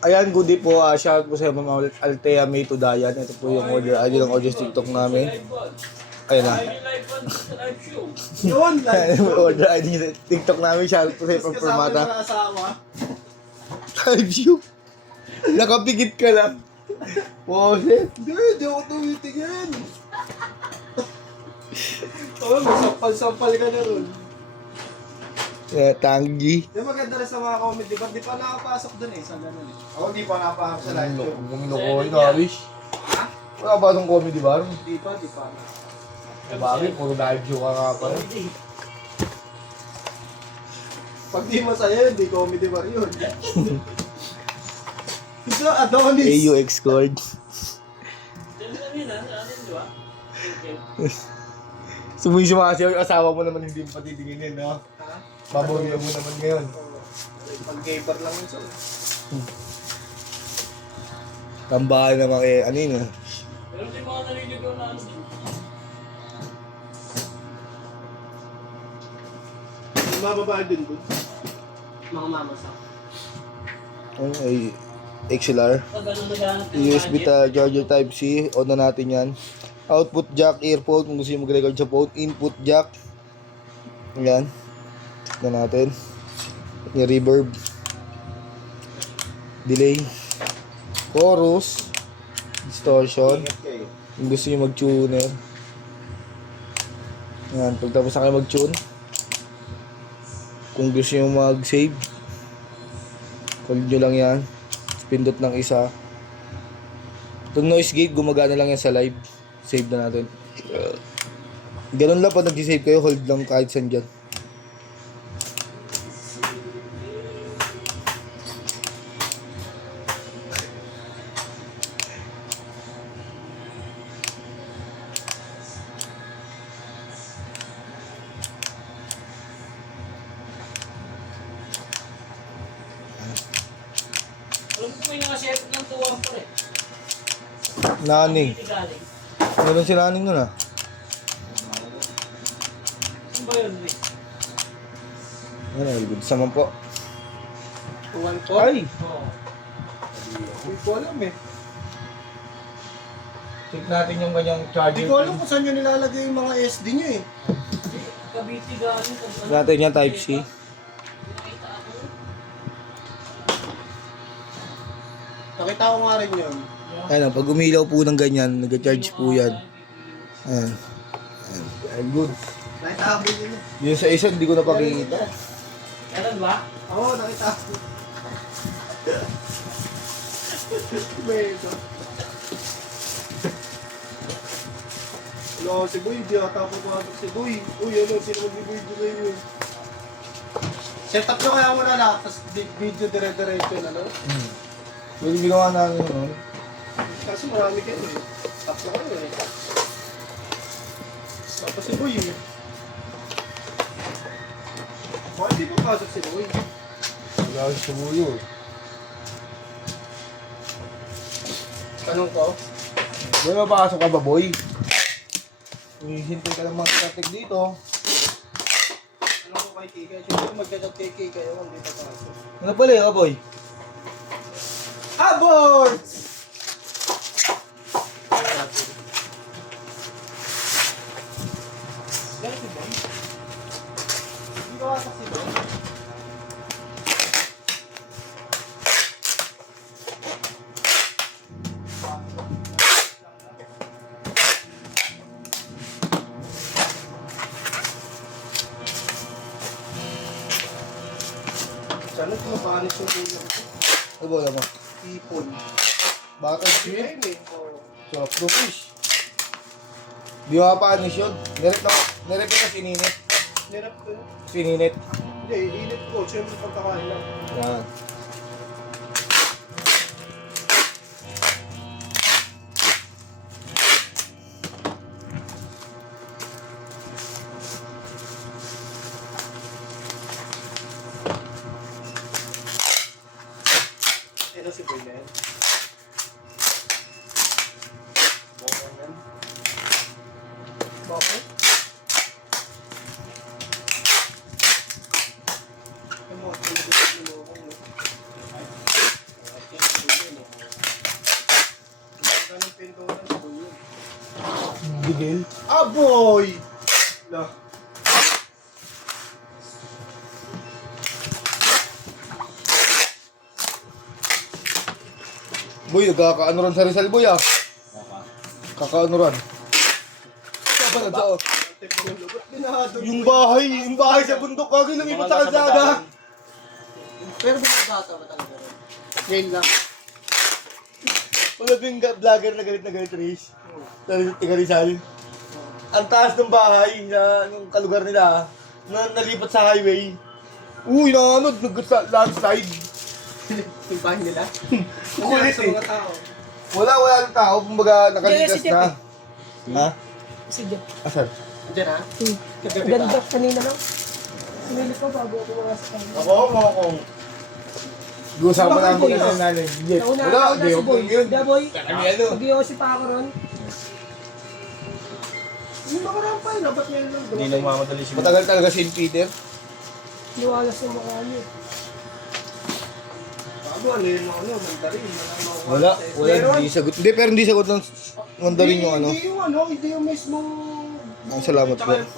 Ayan, good day po. Shout po sa mga Altea May to Dayan. Ito po yung order ID ng audio TikTok namin. Ayun na. Yun, live. Order ID sa TikTok namin. Shout po sa yung Permata. Kasama asawa. Live view. Nakapikit ka lang. Pose. Hindi ako tumitingin. Oo, sampal-sampal ka na ron. Yeah, Tanggi. Yung maganda rin sa mga comedy, ba't di pa nakapasok dun sa ganun Oo, di pa nakapasok sa live show. Kung ko, Kawish. Ha? Wala ba itong comedy bar? Di pa. Bakit? Puro live view ka nga pala. Pag di masaya, di comedy bar yun. Ito, Adonis. AUX Cord. Sumisumasi yung asawa mo naman hindi mo patitinginin, no? Ha? Babawian mo naman ngayon. Pag-gay bar lang yun sir. Tambahan naman kay ano yun, Pero di mga naliligaw na ano din. Mababae din dun. Mga mamasa. Ano ay XLR. Pag ano naghanap ng USB gadget, charger type C. On na natin yan. Output jack, earphone kung gusto nyo mag-record sa phone. Input jack. Ayan. Check na natin. Yung reverb. Delay. Chorus. Distortion. Kung gusto nyo mag-tuner. Ayan. Pagtapos na kayo mag-tune. Kung gusto nyo mag-save. Hold nyo lang yan. Pindot ng isa. Itong noise gate, gumagana lang yan sa live. Save na natin. Ganun lang pag nag-save kayo, hold lang kahit saan dyan. alam ko may nakaset ng tuwang pa rin. Naning. Hindi galing. Meron si Naning nun ah. Ano ba yun, Rick? Ano, good naman po. Tuwan ko? Ay! Oo. Hindi ko alam eh. Check natin yung ganyang charger. Hindi ko alam kung saan nyo nilalagay yung mga SD nyo eh. Cavite galing. Check natin yan, type C. Nakita ako. Nakita ko nga rin yun. Ayan, pag umilaw po ng ganyan, nag-charge po yan. Ayan. Ayan, good. Nakita ko yun eh. Yung sa isa, hindi ko napakikita. Meron ba? Oo, nakita ko. Bego. Wala si Boy, di ata pumasok si Boy. Uy, ano, sino mag-video na yun? Set up nyo kaya muna lang, tapos video dire-diretso na, no? Pwede ginawa namin yun. Kasi marami kayo eh. Stop na kayo eh. Tapos si Boy eh. Bakit di papasok si Boy? Wala yung sumuyo. Tanong ko? Boy, mapasok ka ba, boy? Hihintay ka lang mga traffic dito. Tanong ko kay Kika. Siyempre magdadag kay Kika yun, hindi papasok. Ano pala yun, boy? Abort! Yan si Boy. Hindi ko wasak si Boy. Sana tumapanis yung ulam ko. Ano ba naman? Ipon. Bakit sweet? Ayun eh. Oo. So, fish. Di ba panis yun? Nirep ko na sininit. Nirap ko. Sininit. Hindi, init ko. Siyempre pagkakain lang. Yan. Ano si Boy na yan? Bakit? Ano mo? Ano mo? Abigail. Aboy! No. Boy, nagkakaano ron sa Rizal, boy, ah. Kakaano ron. Saan ba yung bahay sa bundok, kagay lumipat sa kalsada. Pero binabata ba talaga rin? Ngayon lang. Wala yung vlogger na galit, Riz. Taga Rizal. Ang taas ng bahay sa yung kalugar nila, na nalipat sa highway. Uy, naanod, sa landslide. Yung bahay nila. Kulit Sa eh. mga tao. Wala ng tao, kumbaga nakalikas Jeff, na. Ha? Si Jeff. Asan? Diyan ha? Kagabi Ganda ba? kanina lang. Sinili ko bago ako mga sa kanya. Ako. Gusto mo Bakit, namin boy? ng nanay. Jeff. Nauna Wala, ako na di si ako Boy. yun. Da Boy. Kami ano? Mag-iossi pa ako ron. Yung mga rampay na, ba't ngayon lang? Hindi nagmamadali si Matagal talaga St. Peter. Niwalas yung mukha niyo. Bago, ano yun, mandarin. Wala, hindi sagot. Hindi, pero hindi sagot ng mandarin yung ano. Hindi yung ano, hindi yung mismong... Salamat Tsaka po. yung